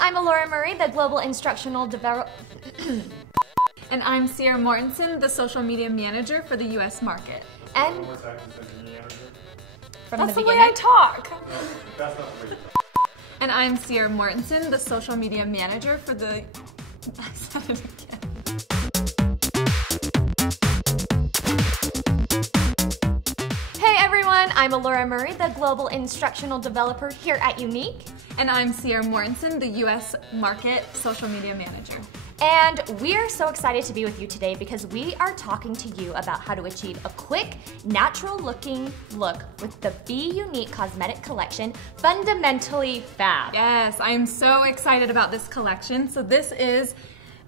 I'm Alora Murray, the Global Instructional Developer. And I'm Sierra Mortensen, the Social Media Manager for the US market. And One more time, you said manager? That's the way I talk. No, that's not the way you talk. And I'm Sierra Mortensen, the Social Media Manager for the... I said it again. Hey everyone, I'm Alora Murray, the Global Instructional Developer here at YOUNIQUE. And I'm Sierra Mortensen, the US Market Social Media Manager. And we're so excited to be with you today because we are talking to you about how to achieve a quick, natural-looking look with the Be YOUNIQUE Cosmetic Collection, Fundamentally Fab. Yes, I am so excited about this collection. So this is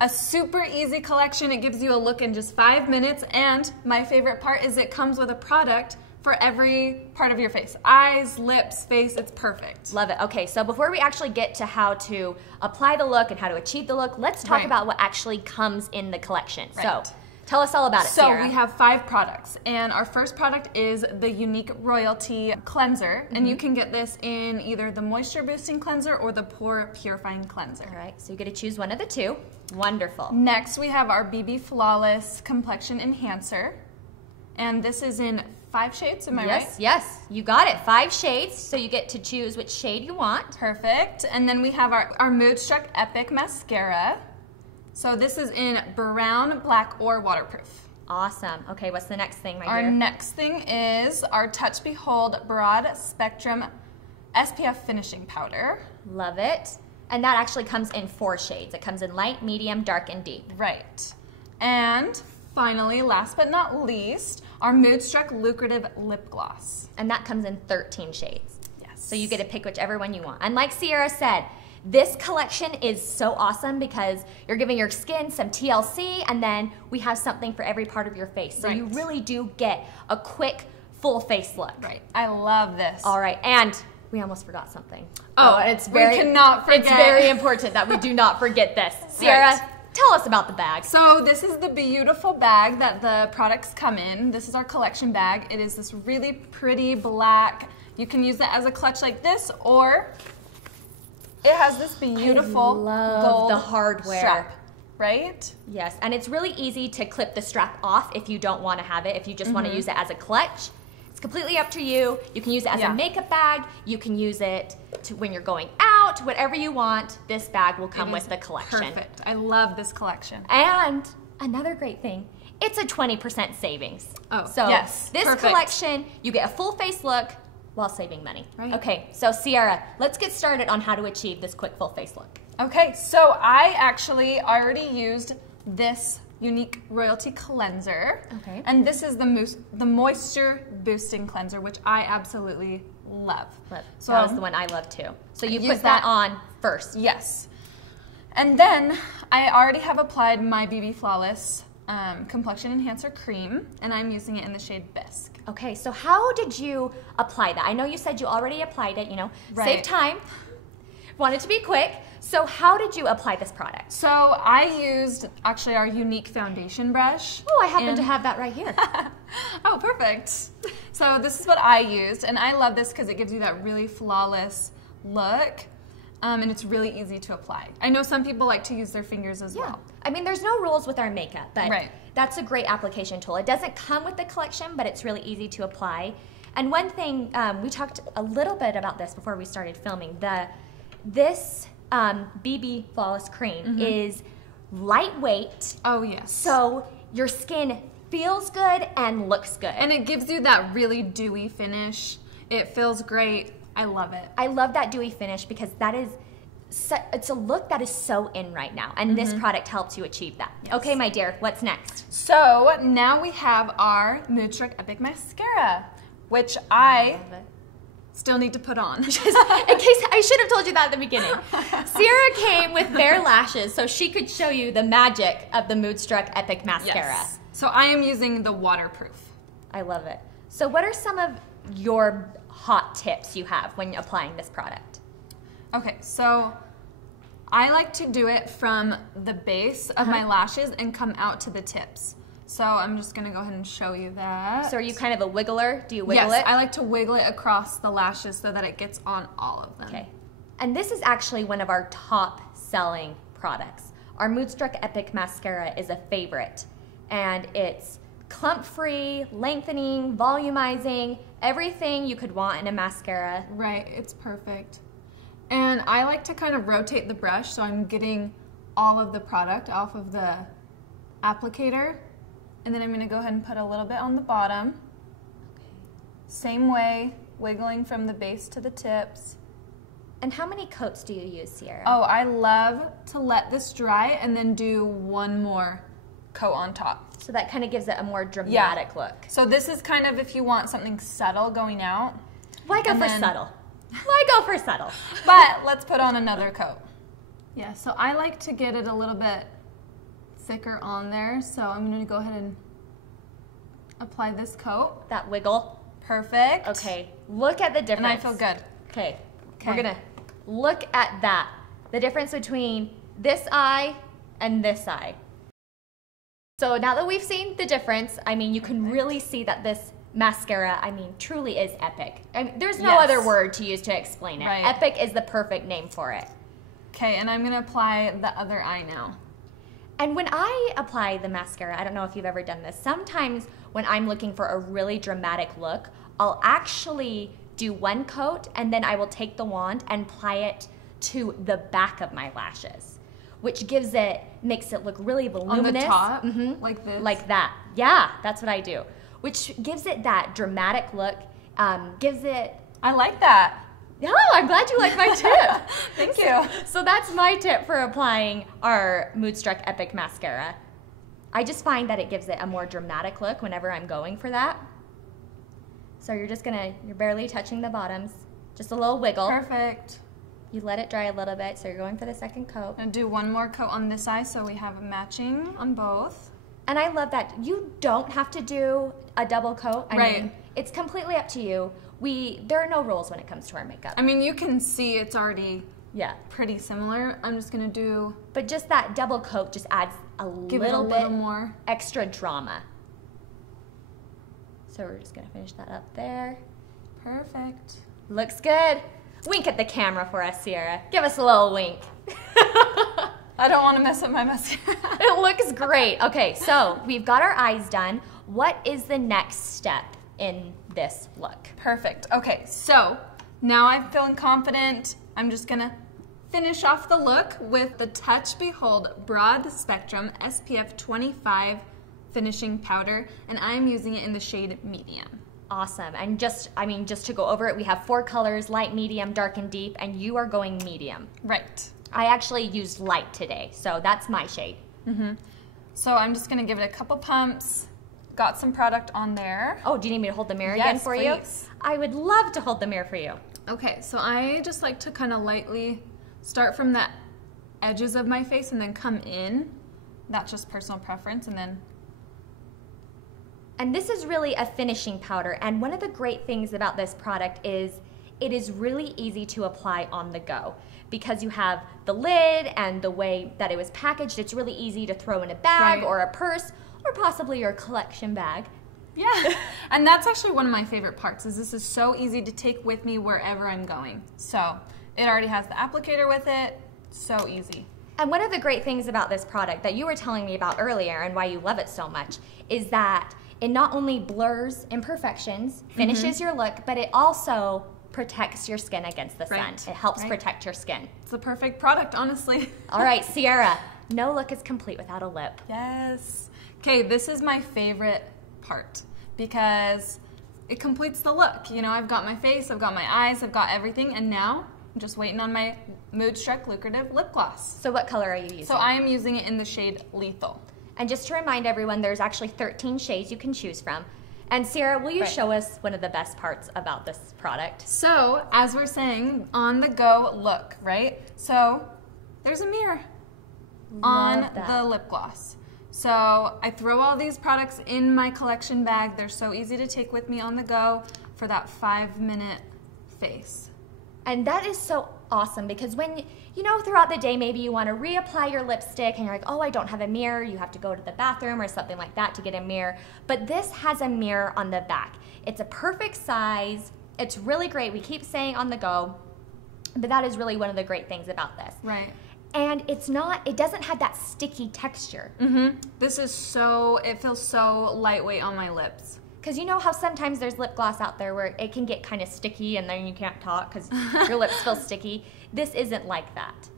a super easy collection. It gives you a look in just 5 minutes, and my favorite part is it comes with a product for every part of your face. Eyes, lips, face, it's perfect. Love it. Okay, so before we actually get to how to apply the look and how to achieve the look, let's talk about what actually comes in the collection. Right. So tell us all about it, So Sierra. we have 5 products, and our first product is the YOUNIQUE Royalty Cleanser, and you can get this in either the Moisture Boosting Cleanser or the Pore Purifying Cleanser. All right, so you get to choose one of the two. Wonderful. Next, we have our BB Flawless Complexion Enhancer, and this is in 5 shades, am I right? Yes, you got it. 5 shades, so you get to choose which shade you want. Perfect. And then we have our MOODSTRUCK Epic Mascara. So this is in brown, black, or waterproof. Awesome. Okay, what's the next thing, my dear? Our next thing is our Touch Behold Broad Spectrum SPF Finishing Powder. Love it. And that actually comes in 4 shades. It comes in light, medium, dark, and deep. Right. And finally, last but not least, our MOODSTRUCK Lucrative Lip Gloss. And that comes in 13 shades. Yes. So you get to pick whichever one you want. And like Sierra said, this collection is so awesome because you're giving your skin some TLC, and then we have something for every part of your face. So you really do get a quick, full face look. Right. I love this. All right, and we almost forgot something. Oh, it's we cannot forget. It's very important that we do not forget this. Sierra, tell us about the bag. So this is the beautiful bag that the products come in. This is our collection bag. It is this really pretty black. You can use it as a clutch like this, or it has this beautiful gold the hardware strap, right? Yes, and it's really easy to clip the strap off if you don't want to have it, if you just want to use it as a clutch. It's completely up to you. You can use it as a makeup bag. You can use it to when you're going out, whatever you want. This bag will come with the collection. Perfect. I love this collection. And another great thing, it's a 20% savings. Oh, so yes. This collection, you get a full face look while saving money. Right. Okay, so Sierra, let's get started on how to achieve this quick full face look. Okay, so I actually already used this YOUNIQUE Royalty Cleanser. Okay. And this is the Moisture Boosting Cleanser, which I absolutely love. So that was the one I love too. So you use put that on first. Yes. And then I already have applied my BB Flawless Complexion Enhancer Cream, and I'm using it in the shade Bisque. Okay, so how did you apply that? I know you said you already applied it, you know, save time, wanted to be quick. So how did you apply this product? So I used actually our YOUNIQUE foundation brush. Oh, I happen to have that right here. Oh, perfect. So this is what I used, and I love this because it gives you that really flawless look, and it's really easy to apply. I know some people like to use their fingers as well. I mean, there's no rules with our makeup, but that's a great application tool. It doesn't come with the collection, but it's really easy to apply. And one thing, we talked a little bit about this before we started filming. This BB Flawless Cream is lightweight. Oh, yes. So your skin feels good and looks good. And it gives you that really dewy finish. It feels great. I love it. I love that dewy finish because that is, it's a look that is so in right now, and this product helps you achieve that. Yes. Okay, my dear, what's next? So now we have our MOODSTRUCK Epic Mascara, which I still need to put on. In case, I should have told you that at the beginning. Sierra came with bare lashes so she could show you the magic of the MOODSTRUCK Epic Mascara. Yes. So I am using the waterproof. I love it. So what are some of your hot tips you have when applying this product? Okay, so I like to do it from the base of my lashes and come out to the tips. So I'm just gonna go ahead and show you that. So are you kind of a wiggler? Do you wiggle it? Yes, I like to wiggle it across the lashes so that it gets on all of them. Okay. And this is actually one of our top selling products. Our Moodstruck Epic Mascara is a favorite. And it's clump-free, lengthening, volumizing, everything you could want in a mascara. Right, it's perfect. And I like to kind of rotate the brush so I'm getting all of the product off of the applicator. And then I'm going to go ahead and put a little bit on the bottom. Okay. Same way, wiggling from the base to the tips. And how many coats do you use, Sierra? Oh, I love to let this dry and then do one more coat on top. So that kind of gives it a more dramatic look. So this is kind of if you want something subtle going out. Why go for subtle? Why go for subtle? But let's put on another coat. Yeah, so I like to get it a little bit thicker on there. So I'm going to go ahead and apply this coat. That wiggle. Perfect. Okay, look at the difference. And I feel good. Okay, we're going to look at that. The difference between this eye and this eye. So now that we've seen the difference, I mean, you can really see that this mascara, I mean, truly is epic. I mean, there's no other word to use to explain it. Right. Epic is the perfect name for it. Okay, and I'm gonna apply the other eye now. And when I apply the mascara, I don't know if you've ever done this, sometimes when I'm looking for a really dramatic look, I'll actually do one coat and then I will take the wand and apply it to the back of my lashes, which makes it look really voluminous. On the top? Mm-hmm. Like this? Like that. Yeah, that's what I do. Which gives it that dramatic look, gives it... I like that. Oh, I'm glad you like my tip. Thank you. So that's my tip for applying our Moodstruck Epic Mascara. I just find that it gives it a more dramatic look whenever I'm going for that. So you're barely touching the bottoms, just a little wiggle. Perfect. You let it dry a little bit, so you're going for the second coat. And do one more coat on this eye so we have a matching on both. And I love that. You don't have to do a double coat. I mean, it's completely up to you. There are no rules when it comes to our makeup. I mean, you can see it's already pretty similar. I'm just gonna do... But just that double coat just adds a little bit more extra drama. So we're just gonna finish that up there. Perfect. Looks good. Wink at the camera for us, Sierra. Give us a little wink. I don't want to mess up my mascara. It looks great. Okay, so we've got our eyes done. What is the next step in this look? Perfect. Okay, so now I'm feeling confident. I'm just gonna finish off the look with the Touch Behold Broad Spectrum SPF 25 finishing powder, and I'm using it in the shade medium. Awesome. And just to go over it, we have 4 colors: light, medium, dark, and deep, and you are going medium. Right. I actually used light today, so that's my shade. Mm-hmm. So I'm just gonna give it a couple pumps. Got some product on there. Oh, do you need me to hold the mirror again for you? I would love to hold the mirror for you. Okay, so I just like to kind of lightly start from the edges of my face and then come in. That's just personal preference, and then... And this is really a finishing powder, and one of the great things about this product is it is really easy to apply on the go. Because you have the lid and the way that it was packaged, it's really easy to throw in a bag or a purse or possibly your collection bag. Yeah, and that's actually one of my favorite parts, is this is so easy to take with me wherever I'm going. So it already has the applicator with it, so easy. And one of the great things about this product that you were telling me about earlier and why you love it so much is that it not only blurs imperfections, finishes your look, but it also protects your skin against the sun. It helps protect your skin. It's the perfect product, honestly. All right, Sierra, no look is complete without a lip. Yes. Okay, this is my favorite part because it completes the look. You know, I've got my face, I've got my eyes, I've got everything, and now I'm just waiting on my Moodstruck Lucrative Lip Gloss. So what color are you using? So I am using it in the shade Lethal. And just to remind everyone, there's actually 13 shades you can choose from. And Sierra, will you show us one of the best parts about this product? So, as we're saying, on the go look, right? So, there's a mirror on the lip gloss. So, I throw all these products in my collection bag. They're so easy to take with me on the go for that 5-minute face. And that is so awesome because when, you know, throughout the day, maybe you want to reapply your lipstick and you're like, oh, I don't have a mirror. You have to go to the bathroom or something like that to get a mirror. But this has a mirror on the back. It's a perfect size. It's really great. We keep saying on the go. But that is really one of the great things about this. Right. And it doesn't have that sticky texture. This is it feels so lightweight on my lips. Because you know how sometimes there's lip gloss out there where it can get kind of sticky and then you can't talk because your lips feel sticky. This isn't like that.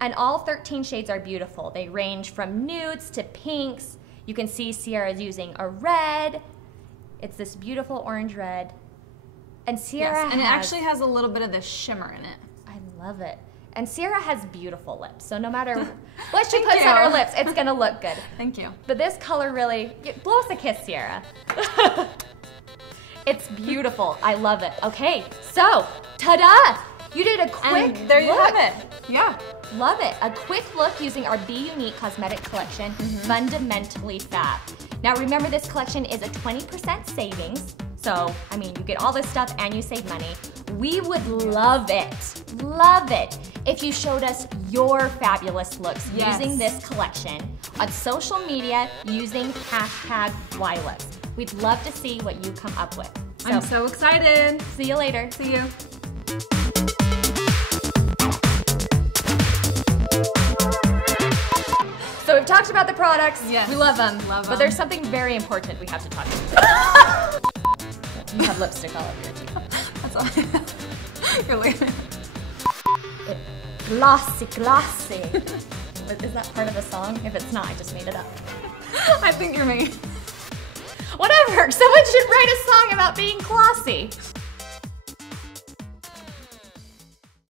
And all 13 shades are beautiful. They range from nudes to pinks. You can see Sierra's using a red. It's this beautiful orange red. And Sierra and it actually has a little bit of the shimmer in it. I love it. And Sierra has beautiful lips, so no matter what she puts on her lips, it's gonna look good. Thank you. But this color really, blow us a kiss, Sierra. It's beautiful. I love it. Okay, so, ta-da! You did a quick and there you look. have it. Yeah. Love it. A quick look using our Be Unique Cosmetic Collection, Fundamentally Fab. Now remember, this collection is a 20% savings. So, I mean, you get all this stuff and you save money. We would love it, if you showed us your fabulous looks using this collection on social media using #YLooks. We'd love to see what you come up with. I'm so excited. See you later. See you. So we've talked about the products. Yes. We love them. But there's something very important we have to talk about. You have lipstick all over your teeth. That's all I have. You're leaving. Glossy, glossy. Is that part of the song? If it's not, I just made it up. I think you're me. Whatever, someone should write a song about being glossy.